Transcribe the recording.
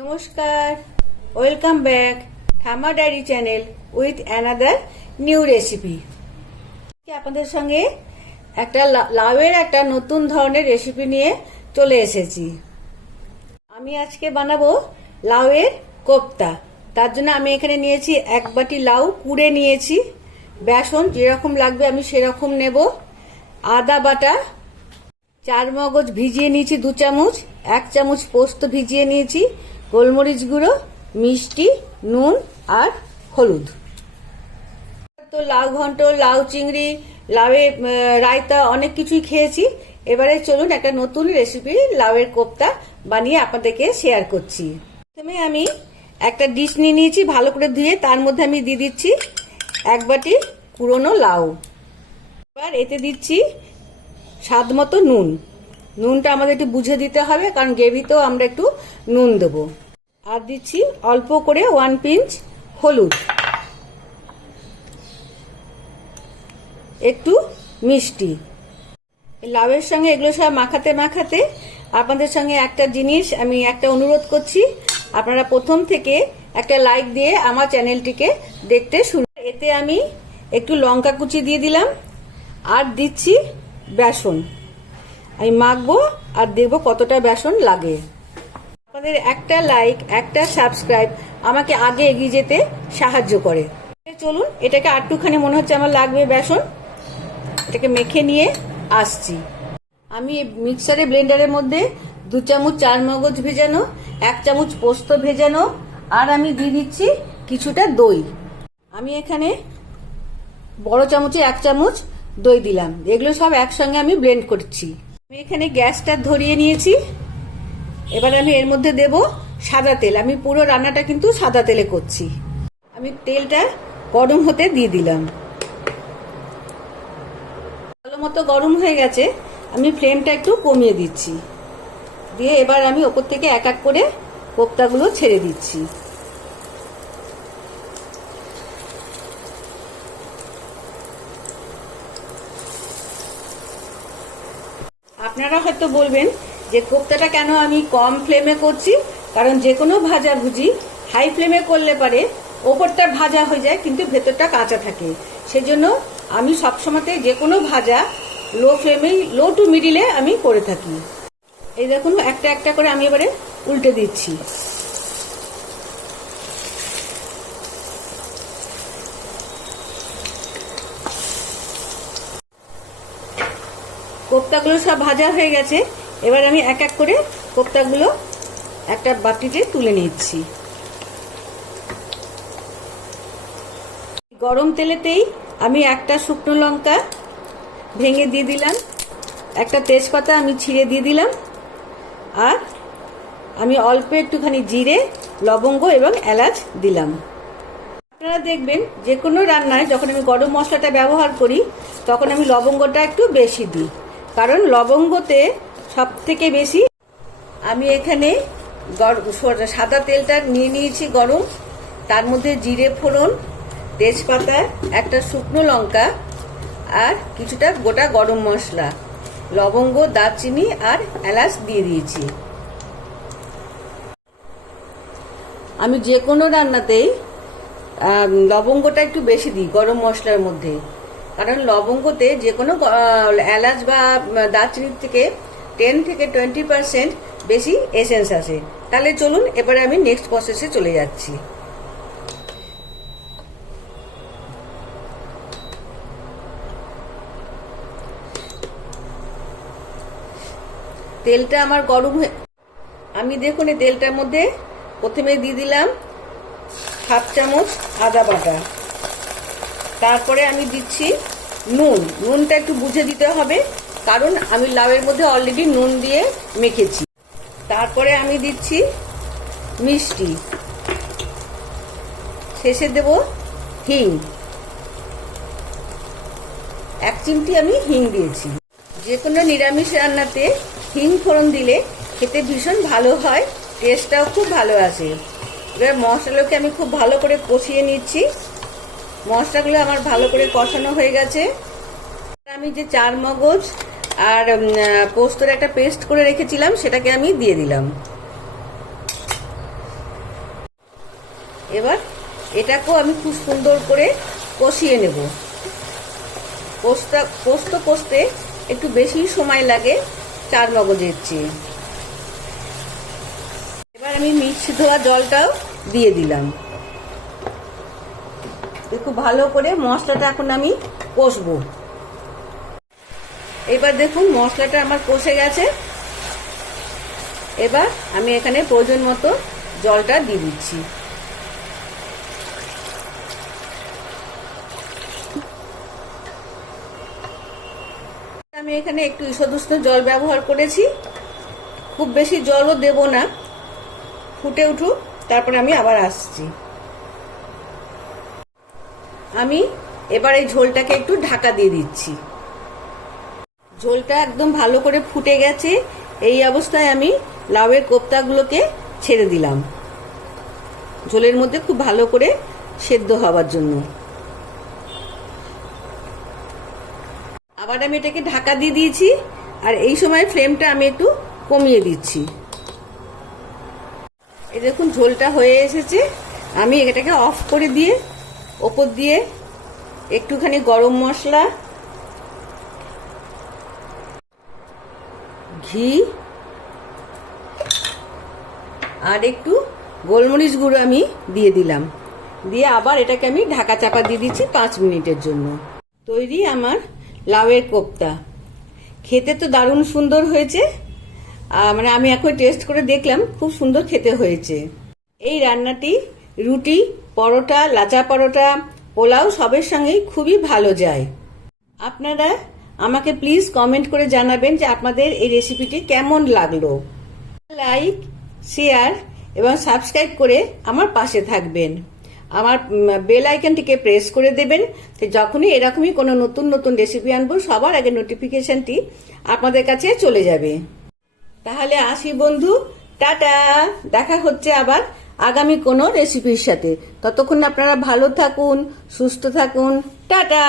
নমস্কার, welcome back Thamma diary channel with another new recipe. আপনাদের সঙ্গে একটা লাউয়ের একটা নতুন ধরনের রেসিপি নিয়ে চলে এসেছি। আমি আজকে বানাবো লাউয়ের কোপ্তা। তার জন্য আমি এখানে নিয়েছি 1 বাটি লাউ কুড়ে নিয়েছি, বেসন যেরকম লাগবে আমি সেরকম নেব, আদা বাটা, 4 মগজ ভিজিয়ে নিয়েছি 2 চামচ, 1 চামচ পোস্ত ভিজিয়ে নিয়েছি, গোলমরিচ গুঁড়ো, মিষ্টি, নুন আর হলুদ। তো লাউ ঘন্ট, লাউ চিংড়ি, লাউয়ের রায়তা অনেক কিছুই খেয়েছি। এবারে চলুন একটা নতুন রেসিপি লাউয়ের কোপ্তা বানিয়ে আপনাদেরকে শেয়ার করছি। প্রথমে আমি একটা ডিশ নিয়ে নিয়েছি ভালো করে ধুয়ে, তার মধ্যে আমি দিয়ে দিচ্ছি 1 বাটি পুরনো লাউ। এবার এতে দিচ্ছি স্বাদ মতো নুন। নুনটা আমাদের একটু বুঝে দিতে হবে, কারণ গ্রেভিতেও আমরা একটু নুন দেবো। আর দিচ্ছি অল্প করে 1 পিঞ্চ হলুদ, একটু মিষ্টি। লাউয়ের সঙ্গে এগুলো সব মাখাতে মাখাতে আপনাদের সঙ্গে একটা জিনিস আমি একটা অনুরোধ করছি, আপনারা প্রথম থেকে একটা লাইক দিয়ে আমার চ্যানেলটিকে দেখতে শুরু। এতে আমি একটু লঙ্কা কুচি দিয়ে দিলাম আর দিচ্ছি বেসন। আমি মাখবো আর দেখবো কতটা বেসন লাগে। আপনাদের একটা লাইক, একটা সাবস্ক্রাইব আমাকে আগে এগিয়ে যেতে সাহায্য করে। চলুন, এটাকে আটটুখানি মনে হচ্ছে আমার লাগবে বেসন, এটাকে মেখে নিয়ে আসছি। আমি মিক্সারে ব্লেন্ডারের মধ্যে 2 চামচ 4 মগজ ভেজানো, 1 চামচ পোস্ত ভেজানো আর আমি দিয়ে দিচ্ছি কিছুটা দই। আমি এখানে বড় চামচে 1 চামচ দই দিলাম। এগুলো সব একসঙ্গে আমি ব্লেন্ড করছি। আমি এখানে গ্যাসটা ধরিয়ে নিয়েছি। এবার আমি এর মধ্যে দেব সাদা তেল। আমি পুরো রান্নাটা কিন্তু সাদা তেলে করছি। আমি তেলটা গরম হতে দিয়ে দিলাম। ভালো মতো গরম হয়ে গেছে, আমি ফ্লেমটা একটু কমিয়ে দিচ্ছি। দিয়ে এবার আমি ওপর থেকে এক এক করে কোপ্তাগুলো ছেড়ে দিচ্ছি। আপনারা হয়তো বলবেন যে কোপ্তাটা কেন আমি কম ফ্লেমে করছি, কারণ যে কোনো ভাজাভুজি হাই ফ্লেমে করলে পারে ওপরটা ভাজা হয়ে যায় কিন্তু ভেতরটা কাঁচা থাকে। সেজন্য আমি সবসময়তে যে কোনো ভাজা লো ফ্লেমে, লো টু মিডিলে আমি করে থাকি। এই দেখুন একটা একটা করে আমি এবারে উল্টে দিচ্ছি। কোপ্তাগুলো সব ভাজা হয়ে গেছে। এবার আমি এক এক করে কোপ্তাগুলো একটা বাটিতে তুলে নিচ্ছি। গরম তেলেতেই আমি একটা শুকনো লঙ্কা ভেঙে দিয়ে দিলাম, একটা তেজপাতা আমি ছিঁড়ে দিয়ে দিলাম আর আমি অল্প একটুখানি জিরে, লবঙ্গ এবং এলাচ দিলাম। আপনারা দেখবেন যে কোনো রান্নায় যখন আমি গরম মশলাটা ব্যবহার করি তখন আমি লবঙ্গটা একটু বেশি দিই, কারণ লবঙ্গতে সব থেকে বেশি। আমি এখানে সাদা তেলটা নিয়ে নিয়েছি গরম, তার মধ্যে জিরে ফোড়ন, তেজপাতা, একটা শুকনো লঙ্কা আর কিছুটা গোটা গরম মশলা, লবঙ্গ, দারচিনি আর এলাচ দিয়ে দিয়েছি। আমি যে কোনো রান্নাতেই লবঙ্গটা একটু বেশি দিই গরম মশলার মধ্যে, কারণ লবঙ্গতে যে কোনো এলাচ বা দারচিনির থেকে 10 থেকে 20% বেশি এসেন্স আছে। তাহলে চলুন এবারে আমি নেক্সট প্রসেসে চলে যাচ্ছি। তেলটা আমার গরম হয়ে, আমি দেখুন এই তেলটার মধ্যে প্রথমে দিয়ে দিলাম 1/2 চামচ আদা বাটা, তারপরে আমি দিচ্ছি নুন। নুনটা একটু বুঝে দিতে হবে, কারণ আমি লাউয়ের মধ্যে অলরেডি নুন দিয়ে মেখেছি। তারপরে আমি দিচ্ছি মিষ্টি, শেষে দেব হিং, 1 চিমটি আমি হিং দিয়েছি। যে কোনো নিরামিষ রান্নাতে হিং ফোড়ন দিলে খেতে ভীষণ ভালো হয়, টেস্টটাও খুব ভালো আসে। এবার মশলাগুলোকে আমি খুব ভালো করে কষিয়ে নিচ্ছি। মশলাগুলো আমার ভালো করে কষানো হয়ে গেছে। আমি যে 4 মগজ আর পোস্তর একটা পেস্ট করে রেখেছিলাম সেটাকে আমি দিয়ে দিলাম। এবার এটাকেও আমি খুব সুন্দর করে কষিয়ে নেব। পোস্ত কষতে একটু বেশি সময় লাগে চার মগজের চেয়ে। এবার আমি মিক্সি ধোয়া জলটাও দিয়ে দিলাম। খুব ভালো করে মশলাটা এখন আমি কষবো। এবার দেখুন মশলাটা আমার কষে গেছে। এবার আমি এখানে প্রয়োজন মতো জলটা দিয়ে দিচ্ছি। আমি এখানে একটু ঈষদুষ্ণ জল ব্যবহার করেছি, খুব বেশি জলও দেব না। ফুটে উঠুক, তারপরে আমি আবার আসছি। আমি এবার এই ঝোলটাকে একটু ঢাকা দিয়ে দিচ্ছি। ঝোলটা একদম ভালো করে ফুটে গেছে। এই অবস্থায় আমি লাউয়ের কোপ্তাগুলোকে ছেড়ে দিলাম ঝোলের মধ্যে খুব ভালো করে সেদ্ধ হওয়ার জন্য। আবার আমি এটাকে ঢাকা দিয়ে দিয়েছি, আর এই সময় ফ্লেমটা আমি একটু কমিয়ে দিচ্ছি। এই দেখুন ঝোলটা হয়ে এসেছে। আমি এটাকে অফ করে দিয়ে ওপর দিয়ে একটুখানি গরম মশলা, ঘি আর একটু গোলমরিচ গুঁড়ো আমি দিয়ে দিলাম। দিয়ে আবার এটাকে আমি ঢাকা চাপা দিয়ে দিচ্ছি 5 মিনিটের জন্য। তৈরি আমার লাউয়ের কোপ্তা। খেতে তো দারুণ সুন্দর হয়েছে। মানে আমি এখন টেস্ট করে দেখলাম, খুব সুন্দর খেতে হয়েছে। এই রান্নাটি রুটি, পরোটা, লাচা পরোটা, পোলাও সবের সঙ্গেই খুবই ভালো যায়। আপনারা আমাকে প্লিজ কমেন্ট করে জানাবেন যে আপনাদের এই রেসিপিটি কেমন লাগলো। লাইক, শেয়ার এবং সাবস্ক্রাইব করে আমার পাশে থাকবেন। আমার বেল আইকনটিকে প্রেস করে দেবেন, তো যখনই এরকমই কোনো নতুন নতুন রেসিপি আনবো সবার আগে নোটিফিকেশনটি আপনাদের কাছে চলে যাবে। তাহলে আসি বন্ধু, টাটা। দেখা হচ্ছে আবার আগামী কোনো রেসিপির সাথে। ততক্ষণ আপনারা ভালো থাকুন, সুস্থ থাকুন, টাটা।